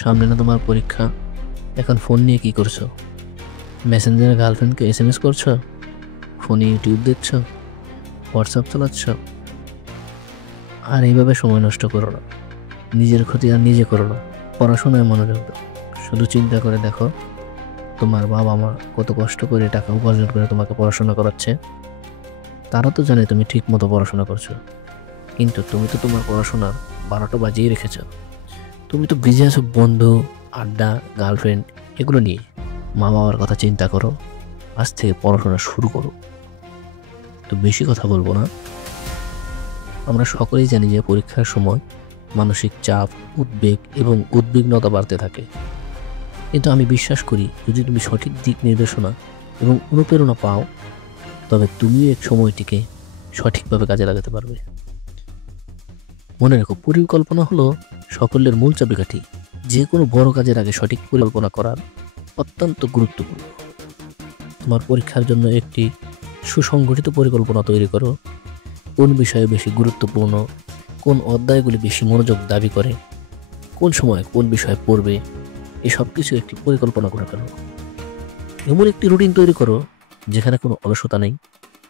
সামনে না তোমার পরীক্ষা, এখন ফোন নিয়ে কি করছো? মেসেঞ্জারে গার্লফ্রেন্ডকে এসএমএস করছো, ফোনে ইউটিউব দেখছো, হোয়াটসঅ্যাপ চালাচ্ছ। আর এইভাবে সময় নষ্ট করো না, নিজের ক্ষতি আর নিজে করো না। পড়াশোনায় মনোযোগ দাও। শুধু চিন্তা করে দেখো, তোমার বাবা মা কত কষ্ট করে টাকা উপার্জন করে তোমাকে পড়াশোনা করাচ্ছে। তারা তো জানে তুমি ঠিক মতো পড়াশোনা করছো, কিন্তু তুমি তো তোমার পড়াশোনার 12টা বাজিয়ে রেখেছো। তুমি তো বিজি আছো বন্ধু, আড্ডা, গার্লফ্রেন্ড এগুলো নিয়ে। মা বাবার কথা চিন্তা করো, আজ থেকে পড়াশোনা শুরু করো। তো বেশি কথা বলবো না। আমরা সকলেই জানি যে পরীক্ষার সময় মানসিক চাপ, উদ্বেগ এবং উদ্বিগ্নতা বাড়তে থাকে। কিন্তু আমি বিশ্বাস করি, যদি তুমি সঠিক দিক নির্দেশনা এবং অনুপ্রেরণা পাও, তবে তুমিও এক সময়টিকে সঠিকভাবে কাজে লাগাতে পারবে। মনে রেখো, পরিকল্পনা হলো সাফল্যের মূল চাবিকাঠি। যে কোনো বড় কাজের আগে সঠিক পরিকল্পনা করার অত্যন্ত গুরুত্বপূর্ণ। তোমার পরীক্ষার জন্য একটি সুসংগঠিত পরিকল্পনা তৈরি করো। কোন বিষয়ে বেশি গুরুত্বপূর্ণ, কোন অধ্যায়গুলি বেশি মনোযোগ দাবি করে, কোন সময় কোন বিষয়ে পড়বে, এসব কিছু একটি পরিকল্পনা করে ফেলো। এমন একটি রুটিন তৈরি করো যেখানে কোনো অলসতা নেই,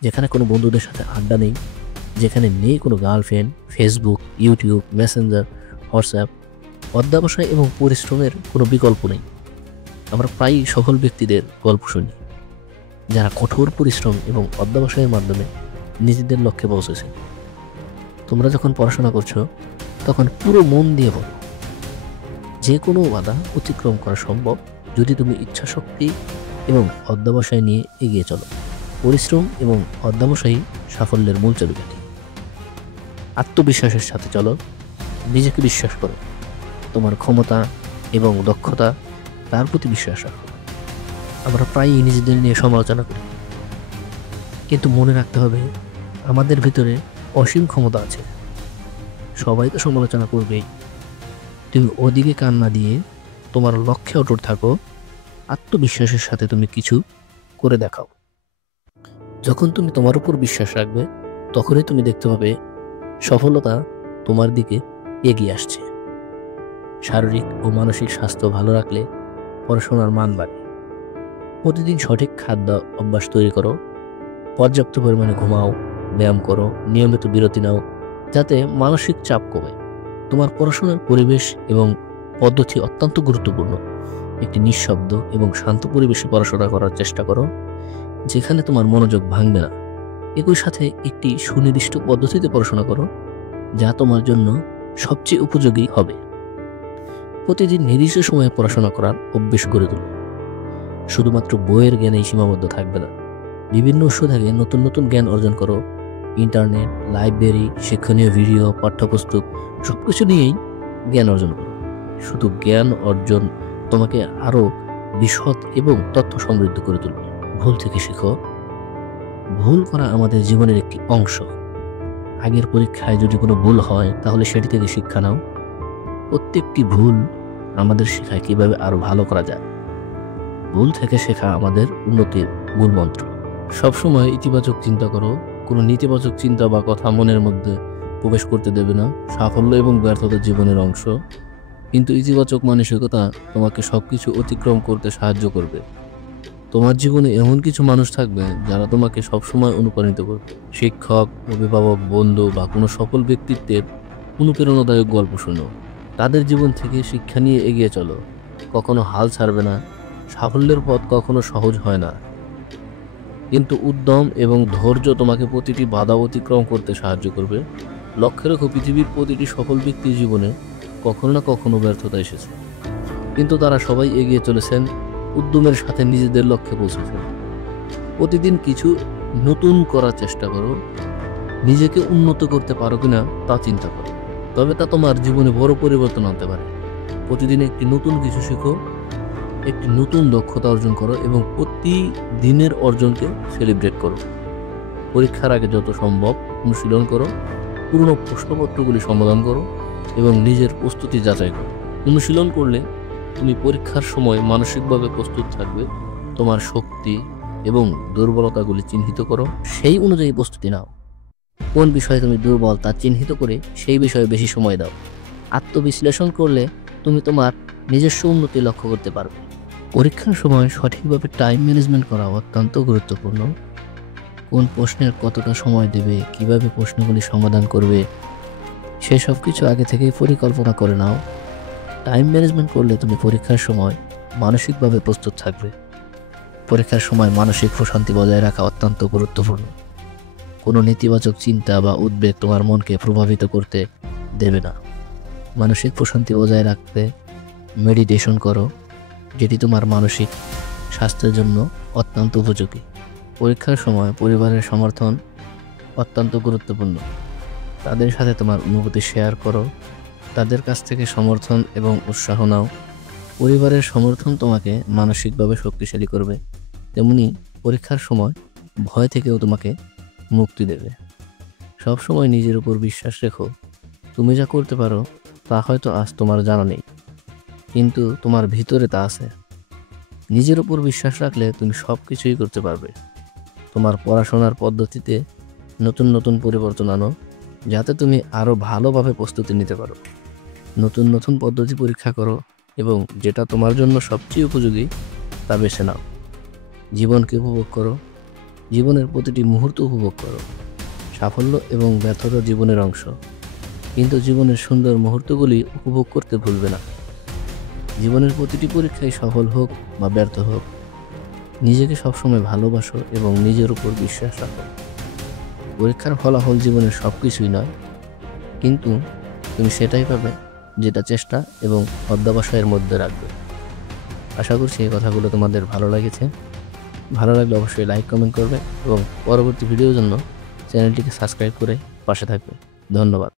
যেখানে কোনো বন্ধুদের সাথে আড্ডা নেই, যেখানে নেই কোনো girlfriend, Facebook, YouTube, Messenger, WhatsApp. অধ্যবসায় এবং পরিশ্রমের কোনো বিকল্প নেই। আমরা প্রায়ই সফল ব্যক্তিদের গল্প শুনি, যারা কঠোর পরিশ্রম এবং অধ্যবসায়ের মাধ্যমে নিজেদের লক্ষ্যে পৌঁছেছে। তোমরা যখন পড়াশোনা করছো, তখন পুরো মন দিয়ে বলো, যে কোনো বাধা অতিক্রম করা সম্ভব যদি তুমি ইচ্ছাশক্তি এবং অধ্যবসায় নিয়ে এগিয়ে চলো। পরিশ্রম এবং অধ্যবসায়ী সাফল্যের মূল চাবিকাঠি। আত্মবিশ্বাসের সাথে চলো, নিজেকে বিশ্বাস করো। তোমার ক্ষমতা এবং দক্ষতা, তার প্রতি বিশ্বাস রাখো। আমরা প্রায়ই নিজেদের নিয়ে সমালোচনা করি, কিন্তু মনে রাখতে হবে, আমাদের ভিতরে অসীম ক্ষমতা আছে। সবাই তো সমালোচনা করবেই। তুমি ওদিকে কান না দিয়ে তোমার লক্ষ্যে অটুট থাকো। আত্মবিশ্বাসের সাথে তুমি কিছু করে দেখাও। যখন তুমি তোমার উপর বিশ্বাস রাখবে, তখনই তুমি দেখতে পাবে সফলতা তোমার দিকে এগিয়ে আসছে। শারীরিক ও মানসিক স্বাস্থ্য ভালো রাখলে পড়াশোনার মান বাড়ে। প্রতিদিন সঠিক খাদ্য অভ্যাস তৈরি করো, পর্যাপ্ত পরিমাণে ঘুমাও, ব্যায়াম করো, নিয়মিত বিরতি নাও, যাতে মানসিক চাপ কমে। তোমার পড়াশোনার পরিবেশ এবং পদ্ধতি অত্যন্ত গুরুত্বপূর্ণ। একটি নিঃশব্দ এবং শান্ত পরিবেশে পড়াশোনা করার চেষ্টা করো, যেখানে তোমার মনোযোগ ভাঙবে না। একই সাথে একটি সুনির্দিষ্ট পদ্ধতিতে পড়াশোনা করো, যা তোমার জন্য সবচেয়ে উপযোগী হবে। প্রতিদিন নির্দিষ্ট সময়ে পড়াশোনা করার অভ্যেস গড়ে তুলো। শুধুমাত্র বইয়ের জ্ঞানেই সীমাবদ্ধ থাকবে না। বিভিন্ন উৎস থেকে নতুন নতুন জ্ঞান অর্জন করো। ইন্টারনেট, লাইব্রেরি, শিক্ষণীয় ভিডিও, পাঠ্যপুস্তক সবকিছু নিয়েই জ্ঞান অর্জন করো। শুধু জ্ঞান অর্জন তোমাকে আরও বিশদ এবং তথ্য সমৃদ্ধ করে তুলবে। ভুল থেকে শিখো। ভুল করা আমাদের জীবনের একটি অংশ। আগের পরীক্ষায় যদি কোনো ভুল হয়, তাহলে সেটি থেকে শিক্ষা নাও। প্রত্যেকটি ভুল আমাদের শেখায় কিভাবে আরো ভালো করা যায়। ভুল থেকে শেখা আমাদের উন্নতির মূল মন্ত্র। সবসময় ইতিবাচক চিন্তা করো। কোনো নেতিবাচক চিন্তা বা কথা মনের মধ্যে প্রবেশ করতে দেবে না। সাফল্য এবং ব্যর্থতা জীবনের অংশ, কিন্তু ইতিবাচক মানসিকতা তোমাকে সবকিছু অতিক্রম করতে সাহায্য করবে। তোমার জীবনে এমন কিছু মানুষ থাকবে যারা তোমাকে সবসময় অনুপ্রাণিত করবে। শিক্ষক, অভিভাবক, বন্ধু বা কোনো সফল ব্যক্তিত্বের অনুপ্রেরণাদায়ক গল্প শোনো। তাদের জীবন থেকে শিক্ষা নিয়ে এগিয়ে চলো। কখনো হাল ছাড়বে না। সাফল্যের পথ কখনো সহজ হয় না, কিন্তু উদ্যম এবং ধৈর্য তোমাকে প্রতিটি বাধা অতিক্রম করতে সাহায্য করবে। লক্ষ্য রেখো, পৃথিবীর প্রতিটি সফল ব্যক্তির জীবনে কখনো না কখনো ব্যর্থতা এসেছে, কিন্তু তারা সবাই এগিয়ে চলেছেন, উদ্যমের সাথে নিজেদের লক্ষ্যে পৌঁছেছেন। প্রতিদিন কিছু নতুন করার চেষ্টা করো। নিজেকে উন্নত করতে পারো কিনা তা চিন্তা করো, তবে তা তোমার জীবনে বড় পরিবর্তন আনতে পারে। প্রতিদিন একটি নতুন কিছু শিখো, একটি নতুন দক্ষতা অর্জন করো এবং প্রতিদিনের অর্জনকে সেলিব্রেট করো। পরীক্ষার আগে যত সম্ভব অনুশীলন করো। পুরনো প্রশ্নপত্রগুলি সমাধান করো এবং নিজের প্রস্তুতি যাচাই করো। অনুশীলন করলে তুমি পরীক্ষার সময় মানসিকভাবে প্রস্তুত থাকবে। তোমার শক্তি এবং দুর্বলতাগুলি চিহ্নিত করো, সেই অনুযায়ী প্রস্তুতি নাও। কোন বিষয়ে তুমি দুর্বল তা চিহ্নিত করে সেই বিষয়ে বেশি সময় দাও। আত্মবিশ্লেষণ করলে তুমি তোমার নিজস্ব উন্নতি লক্ষ্য করতে পারবে। পরীক্ষার সময় সঠিকভাবে টাইম ম্যানেজমেন্ট করা অত্যন্ত গুরুত্বপূর্ণ। কোন প্রশ্নের কতটা সময় দেবে, কিভাবে প্রশ্নগুলি সমাধান করবে, সেসব কিছু আগে থেকেই পরিকল্পনা করে নাও। টাইম ম্যানেজমেন্ট করলে তুমি পরীক্ষার সময় মানসিকভাবে প্রস্তুত থাকবে। পরীক্ষার সময় মানসিক প্রশান্তি বজায় রাখা অত্যন্ত গুরুত্বপূর্ণ। কোনো নেতিবাচক চিন্তা বা উদ্বেগ তোমার মনকে প্রভাবিত করতে দেবে না। মানসিক প্রশান্তি বজায় রাখতে মেডিটেশন করো, যেটি তোমার মানসিক স্বাস্থ্যের জন্য অত্যন্ত উপযোগী। পরীক্ষার সময় পরিবারের সমর্থন অত্যন্ত গুরুত্বপূর্ণ। তাদের সাথে তোমার অনুভূতি শেয়ার করো, তাদের কাছ থেকে সমর্থন এবং উৎসাহ নাও। পরিবারের সমর্থন তোমাকে মানসিকভাবে শক্তিশালী করবে, তেমনি পরীক্ষার সময় ভয় থেকেও তোমাকে মুক্তি দেবে। সবসময় নিজের উপর বিশ্বাস রেখো। তুমি যা করতে পারো তা হয়তো আজ তোমার জানা নেই, কিন্তু তোমার ভিতরে তা আছে। নিজের উপর বিশ্বাস রাখলে তুমি সব কিছুই করতে পারবে। তোমার পড়াশোনার পদ্ধতিতে নতুন নতুন পরিবর্তন আনো, যাতে তুমি আরও ভালোভাবে প্রস্তুতি নিতে পারো। নতুন নতুন পদ্ধতি পরীক্ষা করো এবং যেটা তোমার জন্য সবচেয়ে উপযোগী তা বেছে নাও। জীবনকে উপভোগ করো, জীবনের প্রতিটি মুহূর্ত উপভোগ করো। সাফল্য এবং ব্যর্থতা জীবনের অংশ, কিন্তু জীবনের সুন্দর মুহূর্তগুলি উপভোগ করতে ভুলবে না। জীবনের প্রতিটি পরীক্ষায় সফল হোক বা ব্যর্থ হোক, নিজেকে সবসময় ভালোবাসো এবং নিজের উপর বিশ্বাস রাখো। পরীক্ষার ফলাফল জীবনের সব কিছুই নয়, কিন্তু তুমি সেটাই পাবে যেটা চেষ্টা এবং অধ্যবসায়ের মধ্যে রাখবে। আশা করছি এই কথাগুলো তোমাদের ভালো লেগেছে। ভালো লাগলে অবশ্যই লাইক কমেন্ট করবে এবং পরবর্তী ভিডিওর জন্য চ্যানেলটিকে সাবস্ক্রাইব করে পাশে থাকবে। ধন্যবাদ।